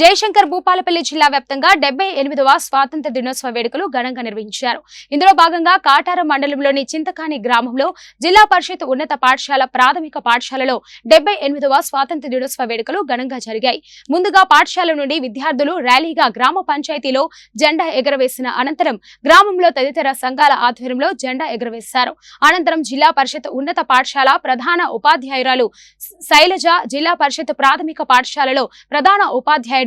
జయశంకర్ భూపాలపల్లి జిల్లా వ్యాప్తంగా 78వ స్వాతంత్ర దినోత్సవ వేడుకలు ఘనంగా నిర్వహించారు. ఇందులో భాగంగా కాటారం మండలంలోని చింతకాని గ్రామంలో జిల్లా పరిషత్ ఉన్నత పాఠశాల ప్రాథమిక పాఠశాలలో 78వ స్వాతంత్ర దినోత్సవ వేడుకలు ఘనంగా జరిగాయి. ముందుగా పాఠశాల నుండి విద్యార్థులు ర్యాలీగా గ్రామ పంచాయతీలో జెండా ఎగరవేసిన అనంతరం గ్రామంలో తదితర సంఘాల ఆధ్వర్యంలో జెండా ఎగరవేశారు. అనంతరం జిల్లా పరిషత్ ఉన్నత పాఠశాల ప్రధాన ఉపాధ్యాయురాలు శైలజ, జిల్లా పరిషత్ ప్రాథమిక పాఠశాలలో ప్రధాన ఉపాధ్యాయుడు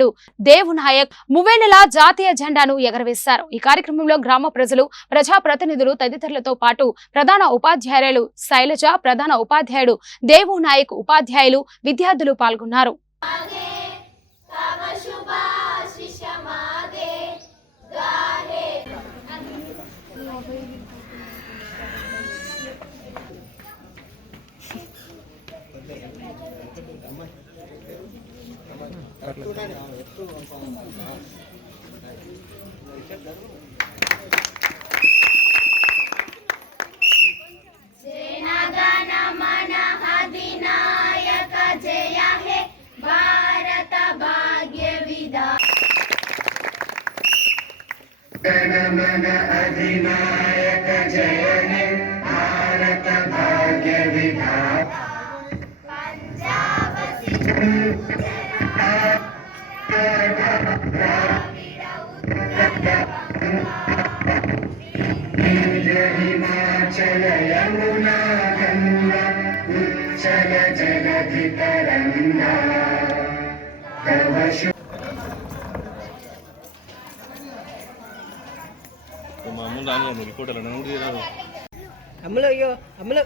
దేవు నాయక్ మువ్వెన్నెల జాతీయ జెండాను ఎగరవేశారు. ఈ కార్యక్రమంలో గ్రామ ప్రజలు, ప్రజాప్రతినిధులు తదితరులతో పాటు ప్రధాన ఉపాధ్యాయురాలు శైలజ, ప్రధాన ఉపాధ్యాయుడు దేవు నాయక్, ఉపాధ్యాయులు, విద్యార్థులు పాల్గొన్నారు. जनगण अधिनायक जय हे भारत भाग्य विधाता पंजाब सिंधु हिमाचल यमुना गंगा उच्चल जलधि तरंगा तव మామూలు రాని రిపోర్ట్ ఎలా నన్ను అమ్మలో అయ్యో అమ్మలో